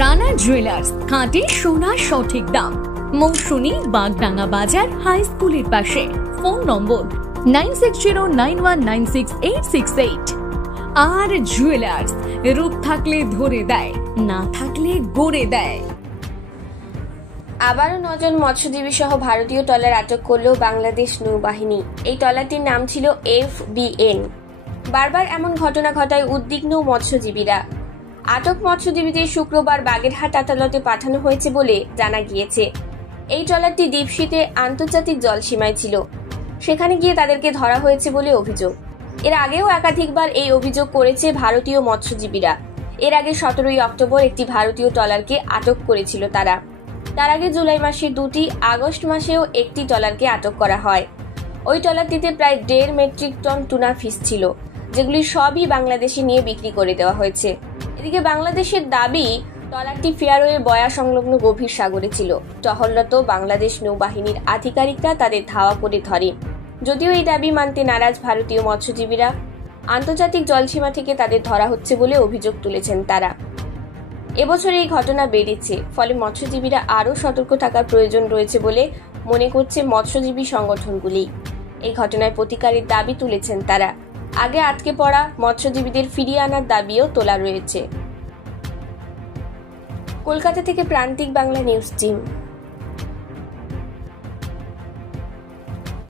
Rana jewellers, খাঁটি সোনার সঠিক দাম। মৌসুমী, বাগডাঙ্গা বাজার, হাই স্কুলের পাশে। ফোন নম্বর 9609196868। আর জুয়েলার্স, রূপ থাকলে ধরে দেয়, না থাকলে গড়ে দেয়। আবারও 9 জন মৎস্যজীবী সহ ভারতীয় ট্রলার আটক করল বাংলাদেশ নৌবাহিনী। এই ট্রলারটির নাম ছিল FBN। বারবার এমন ঘটনা ঘটায় উদ্বিগ্ন মৎস্যজীবীরা। আটক মৎস্যজীবীদের শুক্রবার বাগেরহাট আদালতে পাঠানো হয়েছে বলে জানা গিয়েছে। এই ট্রলারটি ডিপসিতে আন্তর্জাতিক জলসীমায় ছিল, সেখানে গিয়ে তাদেরকে ধরা হয়েছে বলে অভিযোগ। এর আগেও একাধিকবার এই অভিযোগ করেছে ভারতীয় মৎস্যজীবীরা। এর আগে 17ই অক্টোবর একটি ভারতীয় ট্রলারকে আটক করেছিল তারা। তার আগে জুলাই মাসে 2টি, আগস্ট মাসেও একটি ট্রলারকে আটক করা হয়। ওই ট্রলারটিতে প্রায় 1.5 মেট্রিক টন টুনা ফিশ ছিল, যেগুলি সবই বাংলাদেশে নিয়ে বিক্রি করে দেওয়া হয়েছে। এদিকে বাংলাদেশের দাবি, ট্রলারটি ফেয়ারওয়ে বয়া সংলগ্ন গভীর সাগরে ছিল। টহলরত বাংলাদেশ নৌবাহিনীর আধিকারিকরা তাদের ধাওয়া করে ধরে। যদিও এই দাবি মানতে নারাজ ভারতীয় মৎস্যজীবীরা, আন্তর্জাতিক জলসীমা থেকে তাদের ধরা হচ্ছে বলে অভিযোগ তুলেছেন তারা। এবছর এই ঘটনা বেড়েছে, ফলে মৎস্যজীবীরা আরও সতর্ক থাকার প্রয়োজন রয়েছে বলে মনে করছে মৎস্যজীবী সংগঠনগুলি। এই ঘটনায় প্রতিকারের দাবি তুলেছেন তারা। আগে আটকে পড়া মৎস্যজীবীদের ফিরিয়ে আনার দাবিও তোলা রয়েছে। কলকাতা থেকে প্রান্তিক বাংলা নিউজ টিম।